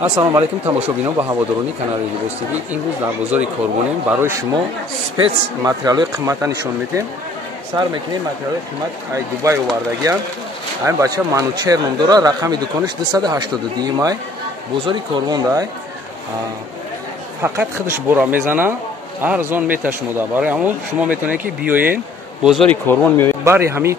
ассалому алайкум тамошобинон ва ҳаводорони канали Libos TV. имрӯз дар бозори Корбонем барои шумо спец материалҳои қиммата нишон медиҳем. сар мекунем материалҳои қиммат ай Дубай овардагианд. айн бача манучер ном дорад, рақами дукониш 282 май бозори Корбон дай. фақат худаш бора мезана, арзон меташмуда. барои ҳамон шумо метавонед ки биёен бозори Корбон меоед. бари ҳами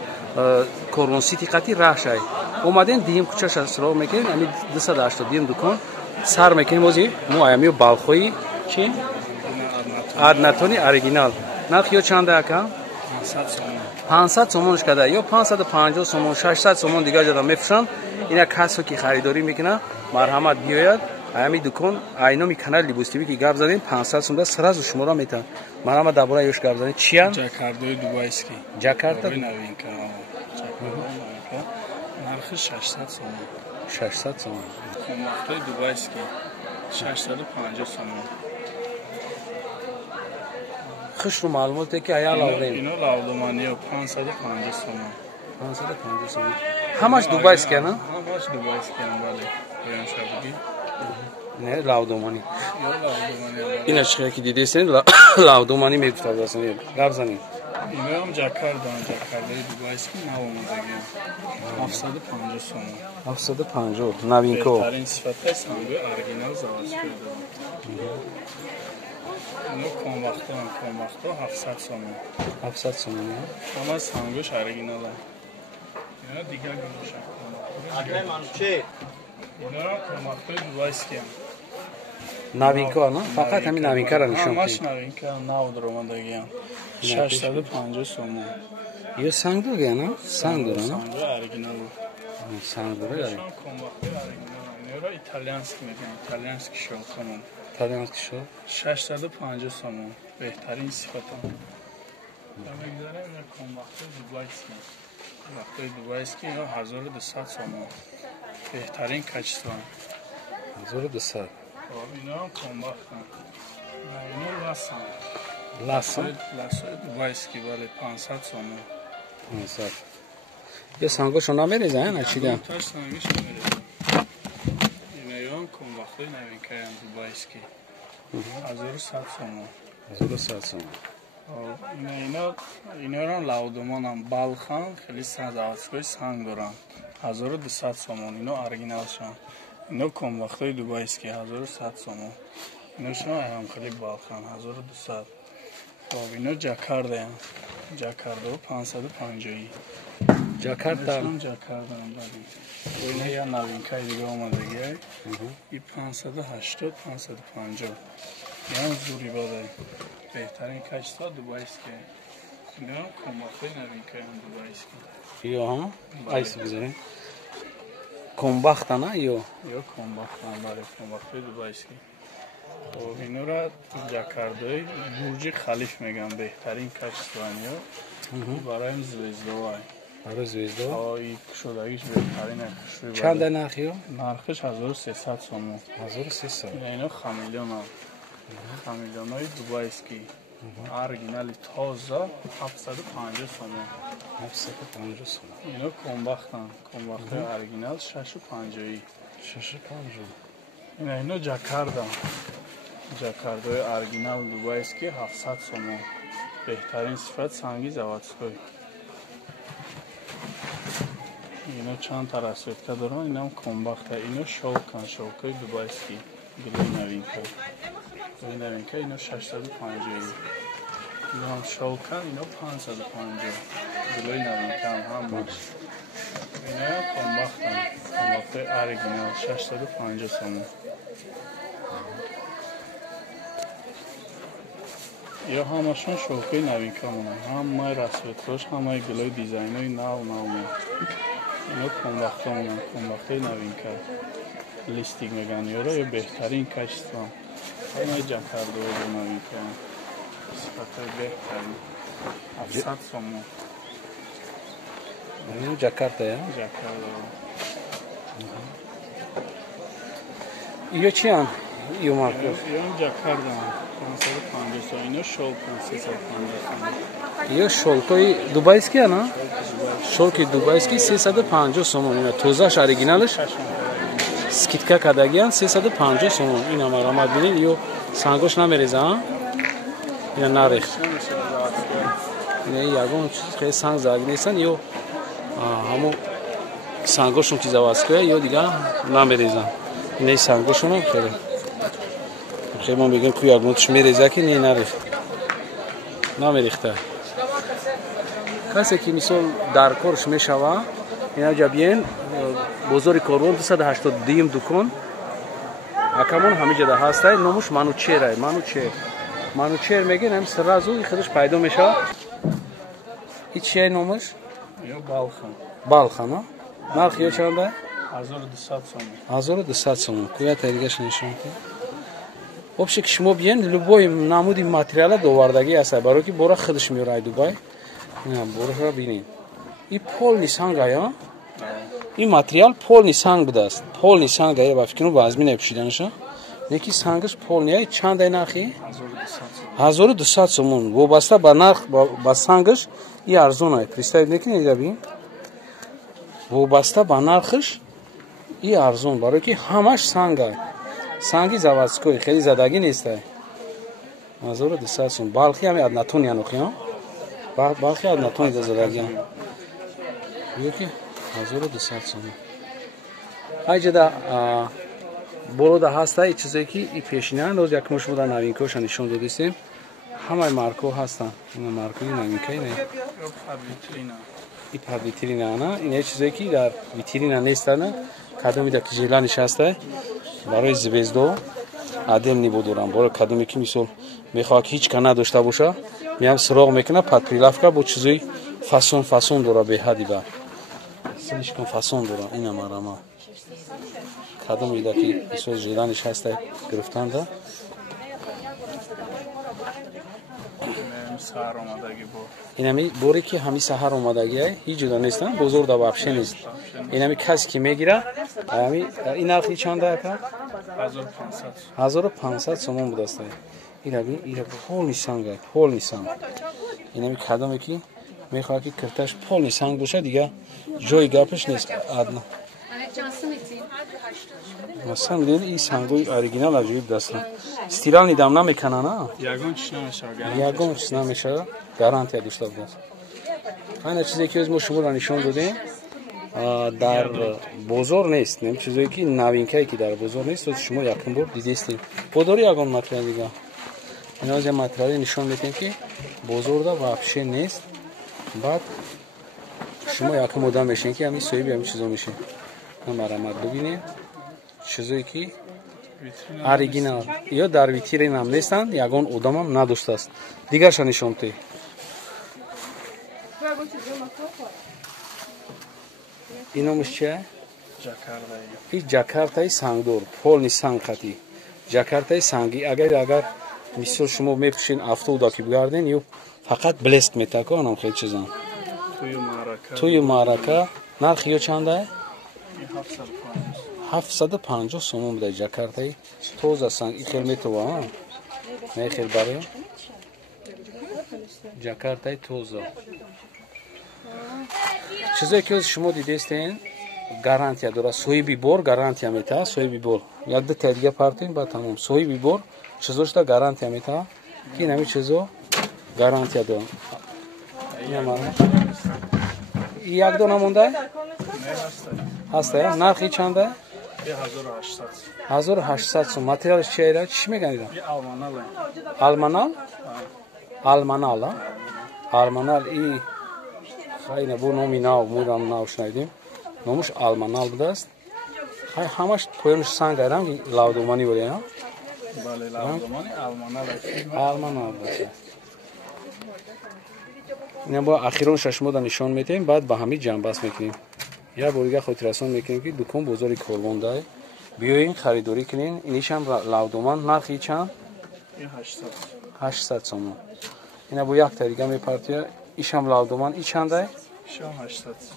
Корбон сити қати рахшай омаден дим кучаша сроғ мекунем. ами 282 дукон сар мекунем. ози мо аями балхои чи аднатони оригинал. нарх ё чанда ака 500 сомонш када ё 550 сомон 600 сомон дигар ҷода мефушанд. ина касо ки харидорӣ мекуна марҳамат биёяд аями дукон айноми канали Libos TV ки гап задем 500 сомда сразу шуморо метавон. марҳамат дар бораи ёш гап задем. чиян ҷакардои дубайский ҷакарда новинка нархи 600 сомон 600 сомон қимматои дубайский 650 сомон. хушру маълумоте ки ая лаврем ино лавдоманиё 550 сомон 550 сомон ҳамаш дубайский ана ҳамаш дубайский бале пояншавги не лавдомани ё лавдомани ина чиқе ки дидесен лавдомани мегуфтад асан гап занем. иноам ҷакардаи дубайский нав омадаги 750 сомон 750 новинко беҳтарин сифатаи сангои оригинал заводской дорад. ино конвахто 700 сомон 700 сомон ҳама сангош оригинал аст. ино дигар гӯша ино конвахтои дубайский аст. новинко ана фақат ҳамин новинкаро нишон ҳамаш новинка нав дромадаги аст. 650 сомон ё санг дорад ана санг дорад сангои оригинал санг дорад конвахтои оригинал иноро итальянский мегӯянд итальянский шокомон итальянский шо 650 сомон беҳтарин сифата. мегзарем ина конвахтои дубайский конвахтои дубайский ино 1200 сомон беҳтарин качество 1200 ино конвахтан ино ласан ласои дубайский бале 500 сомон 500 ё сангошо намерезан ачидан таш сангиш намерезан. иноён конвахтои новинкаям дубайский 1100 сомон 1100 сомон иноро лавдомонам балхан хели заводской санг доранд 1200 сомон ино оригиналшан. ино конвахтои дубайский 1100 сомон иношон аям хели балхан 1200. ино ҷакардаям ҷакарда 550 ҷакарда ҷакардаам ино я новинкаи дига омадагиай и 580 550 ян зури бадай беҳтарин качество дубайский. ино конвахтои новинкаям дубайский ё айс бизарем конбахтана ё конбахтан бале конвахтои дубайский. инора ҷакардои бурҷи халиф мегӯянд беҳтарин качествоаниё барои звездовай барои звездо и кушодагиш беҳтарин кушои чанда нархи ё нархиш 1300 сомон 1300 ино хамилёнам хамилёнои дубайский оригинали тоза 750 сомон 750 сомон ино конбахтан конбахтои оригинал 650 ино ҷакардои оригинал дубайский 700 сомон беҳтарин сифат санги заводской. ино чандта расветка дорад. инам конбахта ино шолкаи дубайский гилои новинка ино 650 иноам шолкан ино 550 гилои новинкаам ҳамаш. иноам конбахтои оригинал 650 сомон ё ҳамашон шолкои новинка монанд. ҳамаи расветкош ҳамаи гилои дизайнои нав монанд. ино конвахто монанд конвахтои новинка листик мегӯянд ёро ё беҳтарин качество. ҳамаи ҷакардои новинка сифатои беҳтарин 700 сомон ҷакарда ҷакарда ё чиан ё марко ё ҷакарда 550 сомон ино шолкан 350 сомон ё шолкои дубайский ана шолки дубайский 350 сомон. ина тозаш оригиналш скидка кардагиянд 350 сомон. Ина маромад бинед ё сангош намереза. Ина нарих. Ина ягон хеле санг заг нестан ё ҳамо сангошон ки заводская ё дига намереза. Ина сангошон хеле. Хеле мо мегем ку ягонш мереза ки не нарих. Намерихта. کسی که مثال در کارش میشوه اینجا بیاین بازار کاروان 282 دکان اکمون همینجا ده هسته نامش منوچهره منوچهر میگن هم سرازو خودش پیدا میشه این چیه نامش؟ بالخان نرخی چنده؟ 1200 сомон куя таригаш нишон ки вообще шумо биен любой намуди материала довардаги аст барои ки бора худаш меорад дубай бора бинед и полни сангая и материал полни санг будааст полни сангая ба фикру вазми напушиданаша неки сангаш полния чандай нархи 1200 сомон вобаста ба нарх ба сангаш и арзон представить неки неда бин вобаста ба нархиш и арзон барои ки ҳамаш санга санги заводской хеле задаги нест 1200 сом балхи ҳами аднатони анохи балхи аднатони задаги ёки 1200 сом айҷада болода ҳаста и чизе ки и пешина роз як мош буда новинкаша нишон додистем ҳамаи марко ҳастанд ина маркои новинка не и пар витрина ана ина чизе ки дар витрина нестана кадоми да ки жела нишаста барои звездо адем небудорам барои кадоме ки мисол мехоҳад ки ҳичка надошта боша меам суроғ мекуна пад прилавка бо чизои фасон дора беҳади бар слишком фасон дора ина марама кадоме да ки мисол жела нишаста гирифтанда инами боре ки ҳами саҳар омадагия ҳеҷ ҷуда нестан бозор да вообще нест инами касе ки мегира ами ин нархи чанда ака 1500 сомон будааст инами ира полни санга полни санг инами кадоме ки мехоҳад ки кирташ полни санг боша дига ҷои гапаш нест адна масалан медонед ин сангои оригинал аҷоиб дастанд стирал нидам намеканана ягон чиз намешава гарантия дошта будааст айна чизе ки мо шуморо нишон додем дар бозор нест нем чизое ки новинкае ки дар бозор нест шумо якум бор дидестед подори ягон материал дига иноз я материали нишон медем ки бозорда вообще нест баъд шумо якум одам мешен ки ҳамин соҳиби ҳамин чизо мешен намарамад бибинед чизое ки оригинал ё дар витринам нестанд ягон одамам надоштааст дигарша нишон те ин номаш чия ин ҷакартаи сангдор полни санг хати ҷакартаи санги агар мисол шумо мепӯшен автобуда ки бигарден ё фақат блеск метако анам хел чизам тӯю маърака нархи ё чанда 750 сомон буда ҷакартаи тоза санг ин хел метова не хел баро ҷакартаи тоза чизе ки шумо дидестен гарантия дора соҳиби бор гарантия метаҳад соҳиби бор як дута дига партен ба тамом соҳиби бор чизошта гарантия метаҳад ки ин ҳамин чизо гарантия дорад як дона монда ҳаста нархи чанда 1800 сом материалш чиера чӣ меган ира алманал и хайна бу номи нав мурам нав шунавидем номаш алманал будааст хай ҳамаш поёнаш санг айрам ки лавдумани болеа бале лавдумани алманал баша ина бо ахиронша шумо да нишон метем баъд ба ҳамин ҷамъбаст мекунем як бор дига хотиррасон мекунем ки дукон бозори корвонда биёин харидорӣ кунем инишам лавдуман нархи чанд 800 сомон ина бо якта дига мепартия ишам лавдуман и чанда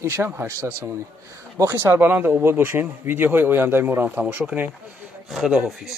ишам 800 сомонӣ боқи сарбаланда обод бошен видеоҳои ояндаи моро ҳам тамошо кунед худоҳофиз